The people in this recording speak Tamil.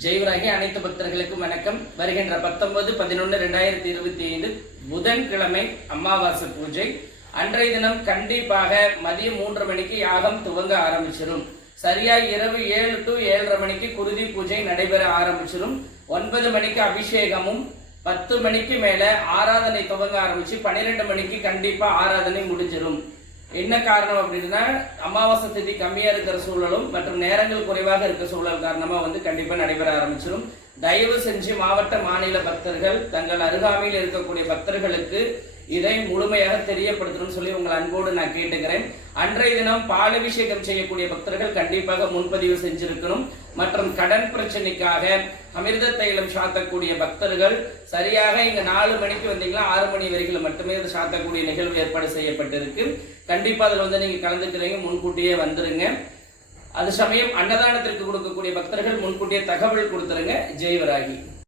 ஜெய்வராகி அனைத்து பக்தர்களுக்கும் வணக்கம். வருகின்ற 19/11/2025 புதன்கிழமை அமாவாசை பூஜை. அன்றைய தினம் கண்டிப்பாக மதியம் 3 மணிக்கு யாகம் துவங்க ஆரம்பிச்சிடும். சரியா இரவு 7 to 7:30 மணிக்கு குருதி பூஜை நடைபெற ஆரம்பிச்சிடும். 9 மணிக்கு அபிஷேகமும் 10 மணிக்கு மேல ஆராதனை துவங்க ஆரம்பிச்சு 12 மணிக்கு கண்டிப்பா ஆராதனை முடிஞ்சிடும். என்ன காரணம் அப்படின்னா அமாவாசை திதி கம்மியா இருக்கிற சூழலும் மற்றும் நேரங்கள் குறைவாக இருக்க சூழல் காரணமா கண்டிப்பா நடைபெற ஆரம்பிச்சிடும். தயவு செஞ்சு மாவட்ட மாநில பக்தர்கள் தங்கள் அருகாமையில் இருக்கக்கூடிய பக்தர்களுக்கு இதை முழுமையாக தெரியப்படுத்தணும்னு சொல்லி உங்கள் அன்போடு நான் கேட்டுக்கிறேன். அன்றைய தினம் பாலபிஷேகம் செய்யக்கூடிய பக்தர்கள் கண்டிப்பாக முன்பதிவு செஞ்சிருக்கணும். மற்றும் கடன் பிரச்சனைக்காக அமிர்த தைலம் சாத்தக்கூடிய பக்தர்கள் சரியாக இங்க 4 மணிக்கு வந்தீங்களா 6 மணி வரைக்கும் மட்டுமே அது சாத்தக்கூடிய நிகழ்வு ஏற்பாடு செய்யப்பட்டிருக்கு. கண்டிப்பா அதுல நீங்க கலந்துக்கிறீங்க, முன்கூட்டியே வந்துருங்க. அது சமயம் அன்னதானத்திற்கு கொடுக்கக்கூடிய பக்தர்கள் முன்கூட்டியே தகவல் கொடுத்துருங்க. ஜெய்வராகி.